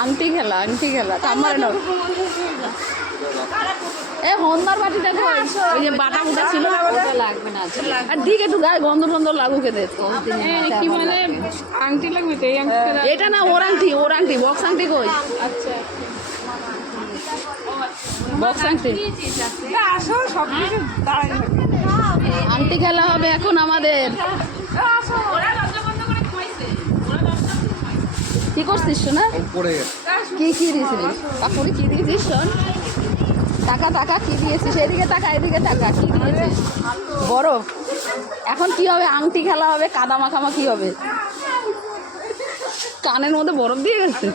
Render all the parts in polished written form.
আংটি খেলা কামারে নাও। এ হন্দার বাটিটা কই? ওই যে বাটা বুটা ছিল ওটা লাগবে না। আর ঠিক একটু গায়ে গন্ধ গন্ধ লাগুকে দে। কি মানে আংটি লাগবে তো? এই আংটিটা এটা না ওর আংটি বক্স আংটি কই? আচ্ছা বক্স আংটি আসো সব কিছু দাঁড়ায় থাকে। আংটি খেলা হবে এখন আমাদের। কি করছিস না? কি দিয়েছিলি? কাকুরি কি দিয়েছিস শোন? টাকা কি দিয়েছিস? এদিকে টাকা এদিকে টাকা কি দিয়েছিস? বরফ। এখন কি হবে? আংটি খেলা হবে, কাদা মাখামাখি হবে। কানের মধ্যে বরফ দিয়ে গেছে।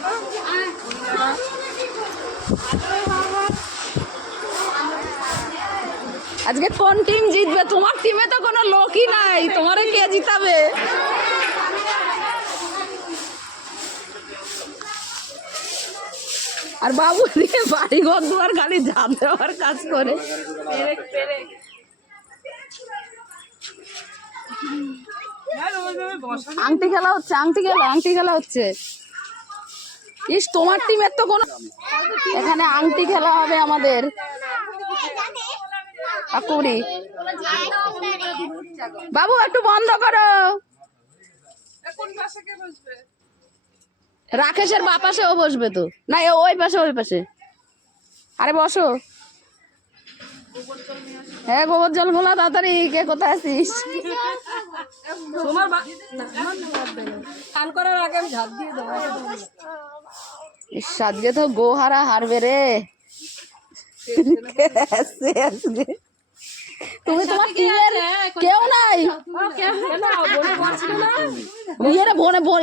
আজকে কোন টিম জিতবে? তোমার টিমে তো কোনো লোকই নাই, তোমারে কে জিতাবে? আর বাবু দিয়ে বাড়ি ঘর দুয়ার খালি ঝাঁপ দেওয়ার কাজ করে। আংটি খেলা হচ্ছে। ইস তোমার টিমের তো কোনো, এখানে আংটি খেলা হবে আমাদের। কাকুরি বাবু একটু বন্ধ করো। রাকেশের বা পাশে ও বসবে তো না, ওই পাশে। আরে বসো। হ্যাঁ গোবর জল ঘোলা তাড়াতাড়ি। কে কোথায় আছিস? সাজে তো গোহারা হারবে রে। তুমি তোমার টিমের কেউ নাই?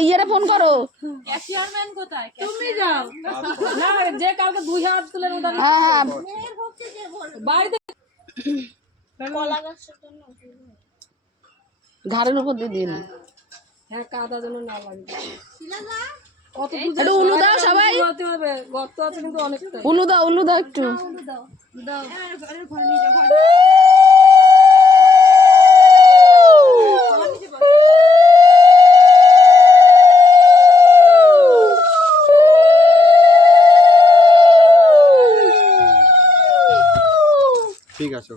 ইয়েরে ফোন করো। তুমি যাও না, যে কাউকে 2 হাত তুলে হ্যাঁ বাড়িতে ঘাড়ের উপর দিয়ে দিন। হ্যাঁ কাদা যেন না লাগে। একটু উলু দাও সবাই। গর্ত আছে কিন্তু অনেকটা। উলু দাও একটু। ঠিক আছে।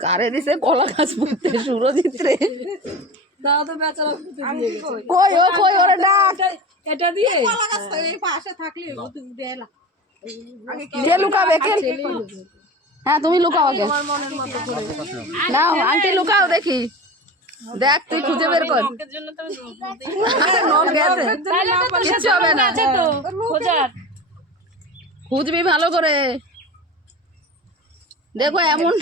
কারে দিছে কলা গাছ পুঁততে? সুরজিৎ রে। দাও তো বেচারা কই ওরে ডাক। এটা দিয়ে কে লুকাবে? হ্যাঁ তুমি লুকাও আগে। নাও আন্টি লুকাও দেখি। দেখ তুই খুঁজে বের কর। কিচ্ছু হবে না, খুঁজবি ভালো করে। দেখো এমন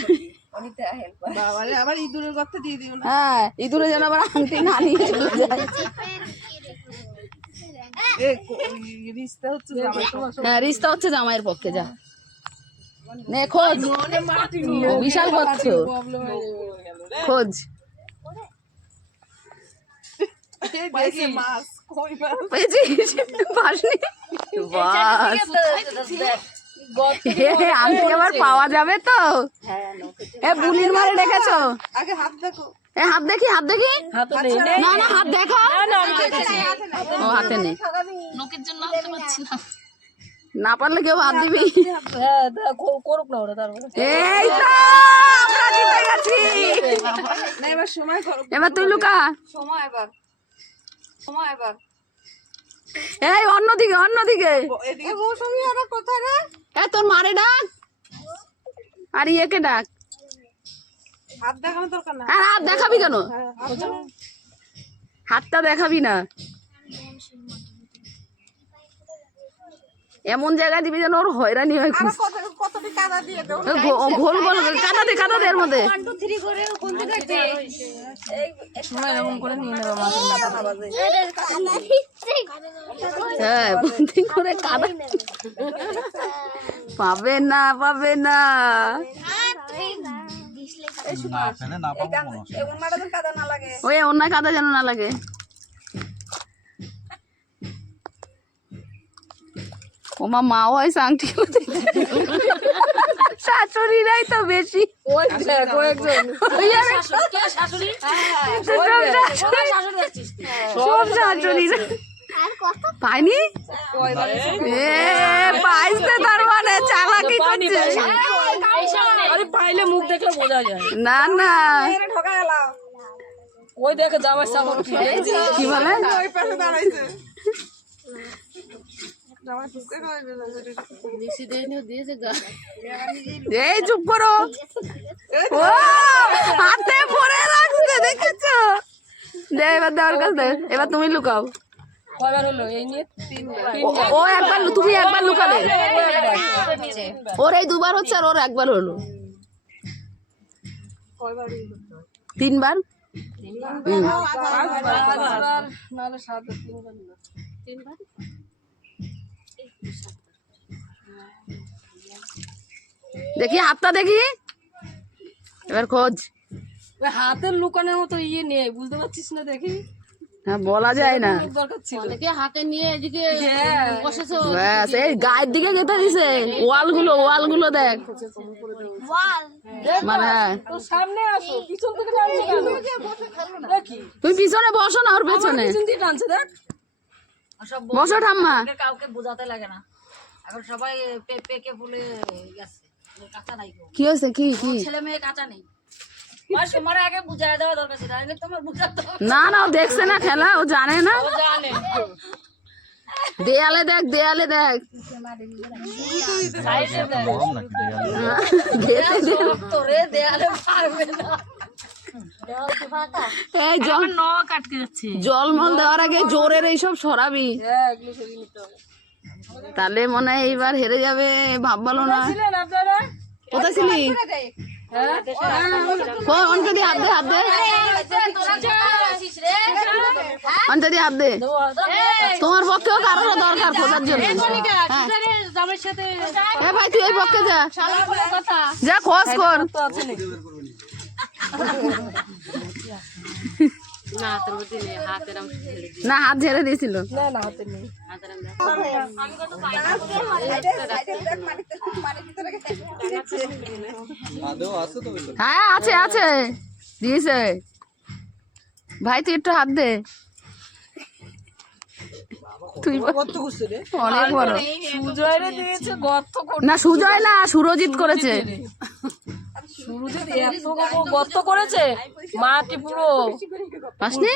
আবার ইঁদুরের গর্ত দিয়ে দিও না। হ্যাঁ ইঁদুরে যেন আবার আংটি না নিয়ে চলে যায়। হ্যাঁ রিস্তা হচ্ছে জামাইয়ের পক্ষে। যা নে খোঁজ। বিশাল করছো, খোঁজ। আংটি আবার পাওয়া যাবে তো? এ বুলির মারে ডেকেছো? হাত দেখি না হাত দেখো। ও হাতে নেই, না পারলে কেউ হাত দিবি। এই তো আমরা জিতে গেছি। এবার তুই লুকা। এই অন্যদিকে তোর মারে ডাক আর ইয়েকে ডাক। হাত দেখানো দরকার না। আর হাত দেখাবি কেন? হাতটা দেখাবি না, এমন জায়গায় দিবি যেন ওর হয়রানি হয়। ঘোল কাদা দে এর মধ্যে। হ্যাঁ বন্দি করে কাদা পাবে না ওই অন্যায় কাদা যেন না লাগে। ওমা মাও হয়েছে আংটি শাশুড়িরাই তো বেশি। সব শাশুড়িরা পাইনি এ পাইছে তার মানে চালাকি করছে আরে পাইলে মুখ দেখলে বোঝা যায়। না না ওই দেখে জামাই সাপোর্ট কি বলে এই চুপ করো ও হাতে পড়ে লাগছে দেখেছো দে এবার দেওয়ার কাছে দে এবার তুমি লুকাও কয়বার হলো এই নিয়ে? ও একবার তুমি একবার লুকালে ওর এই দুবার হচ্ছে আর ওর একবার হলো তিনবার নাহলে 7 তিনবার দেখি হাতটা দেখি এবার খোঁজ ওই হাতের লুকানোর মতো ইয়ে নেই, বুঝতে পারছিস না? দেখি হ্যাঁ বলা যায় না দরকার ছিল। হাতে নিয়ে এদিকে বসেছে ব্যাস এই গায়ের দিকে যেতে দিছে ওয়ালগুলো দেখ মানে হ্যাঁ তোর সামনে আসো, পিছন থেকে টানছে কেন? দেখি তুমি পিছনে বসো না ওর পেছনে পিছন দিয়ে টানছে, দেখ। বসো ঠাম্মা কাউকে বোঝাতে লাগে না, এখন সবাই পেকে ফুলে গেছে, কাঁচা নাই কেউ। কি হয়েছে কি কি ছেলে মেয়ে কাঁচা নেই, তোমার আগে বুঝাই দেওয়া দরকার ছিল, আগে তোমার বুঝাতে হবে। না না ও দেখছে না খেলা ও জানে না জানে দেয়ালে দেখ সাইডে দেখ। ঘেটে দে। তোরে দেয়ালে পারবে না, এই নখ আটকে যাচ্ছে। জলমল দেওয়ার আগে জোরের এইসব সরাবি হ্যাঁ, এগুলো সরিয়ে নিতে হবে। তাহলে মনে হয় এইবার হেরে যাবে ভাব ভালো না ছিলেন আপনারা? কোথায় ছিলি হ্যাঁ, অনকে দিয়ে হাত দে অনকে দিয়ে হাত দে তোমার পক্ষেও কারোর দরকার খোঁজার জন্য জামের সাথে এ ভাই তুই এই পক্ষে যা যা খোঁজ কর তো আছে নাকি? না তোর মধ্যে হাতের আমি না হাত ঝেড়ে দিয়েছিল না না, হাতে নেই। আদৌ আছে তো ভিতরে? হ্যাঁ আছে আছে দিয়েছে ভাই তুই একটু হাত দে তুই অনেক বড় সুজয়রে দিয়েছে গর্ত করে। না সুজয় না সুরজিৎ করেছে সুরজিৎ এত গর্ত করেছে, মাটি পুরো। পাসনি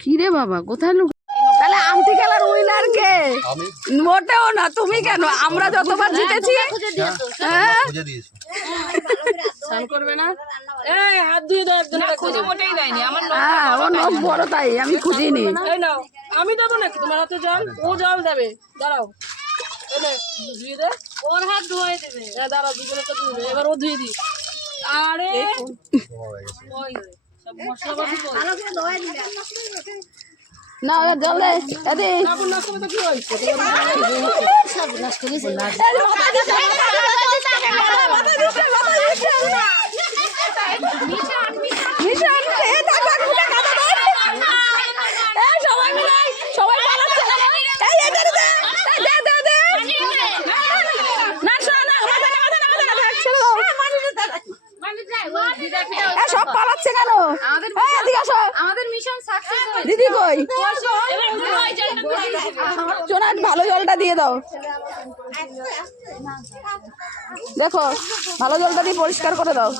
কি রে বাবা কোথায় লুক তাহলে আংটি খেলার উইনার কে আমি মোটেও না তুমি কেন আমরা যতবার জিতেছি হ্যাঁ স্নান করবে না? এই হাত ধুয়ে দাও একজন, খুঁজে মোটেই দেয়নি আমার। হ্যাঁ ও নখ বড় তাই আমি খুঁজিনি এই নাও, আমি দেবো নাকি তোমার হাতে জল? ও জল দেবে, দাঁড়াও। এনে ধুয়ে দে, ওর হাত ধোয়াই দেবে। হ্যাঁ দাঁড়াও, দুজনে তো ধুবে, এবার ও ধুয়ে দি। আরে ওই সব মশলা বাসি কই? না এবার জল দে এদি কাপড় নষ্ট হবে তো কি হয়েছে? সব পালাচ্ছে কেন এদিকে আসো আমাদের মিশন সাকসেস হয়েছে। দিদি কই শোনা ভালো জলটা দিয়ে দাও দেখো ভালো জলটা দিয়ে পরিষ্কার করে দাও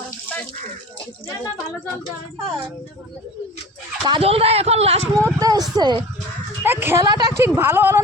কাজলটা এখন লাস্ট মুহূর্তে এসছে খেলাটা ঠিক ভালো হলো না।